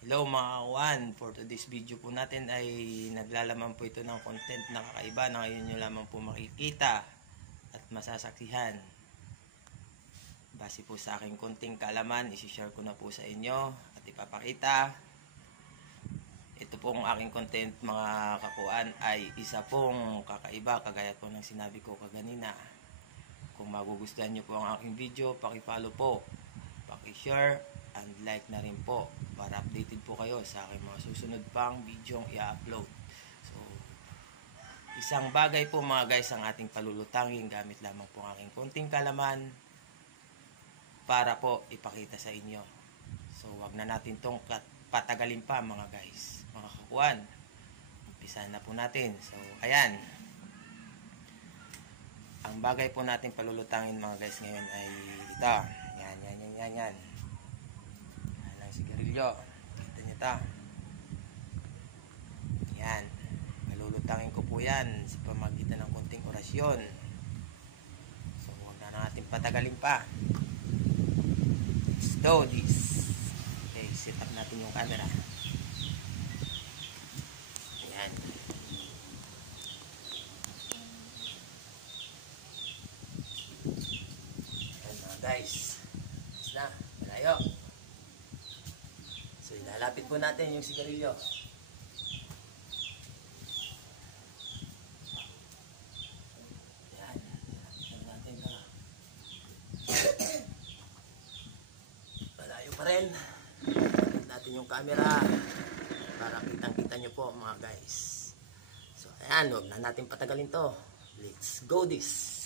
Hello mga kawan, for today's video po natin ay naglalaman po ito ng content na kakaiba na ngayon nyo lamang po makikita at masasaksihan. Base po sa aking konting kaalaman, isi-share ko na po sa inyo at ipapakita. Ito pong aking content mga kakuan ay isa pong kakaiba kagaya po ng sinabi ko kaganina. Kung magugustuhan nyo po ang aking video, paki-follow po, paki-share and like na rin po para updated po kayo sa aking mga susunod pang video i-upload. So, isang bagay po mga guys ang ating palulutangin gamit lamang po ang aking konting kalaman para po ipakita sa inyo. So, wag na natin tong patagalin pa mga guys, mga kakuan. Umpisahan na po natin. So, ayan. Ang bagay po natin palulutangin mga guys ngayon ay ito. Yan. Sigarilyo. Kita nyo ito. Yan. Malulutangin ko po yan sa pamagitan ng konting orasyon. So, huwag na natin patagalin pa. Let's do this. Okay, set up natin yung camera. Yan. Yan mga guys. Tapos na. Malayo. So, ilalapit po natin yung sigarilyo. Yan. Lapit natin na. Malayo pa rin. Lapit natin yung camera para kitang-kita nyo po mga guys. So, ayan. Huwag na natin patagalin to. Let's go this.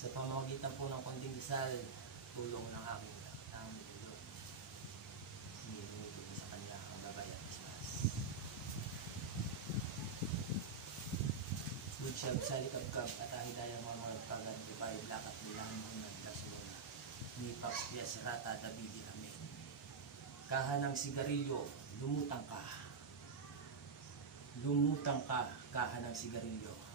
Sa pamamagitan po ng konting dasal, tulong ng aking ulo. Hindi ko sa kanya ang gabay at ismas. Good siya, salikab-kab at ahidaya mga pagad, dibay, lakat bilang mga naglasunod. Ni Paps Pias Rata Dabidi, amen. Kaha ng sigarilyo, lumutang ka. Lumutang ka, kaha ng sigarilyo.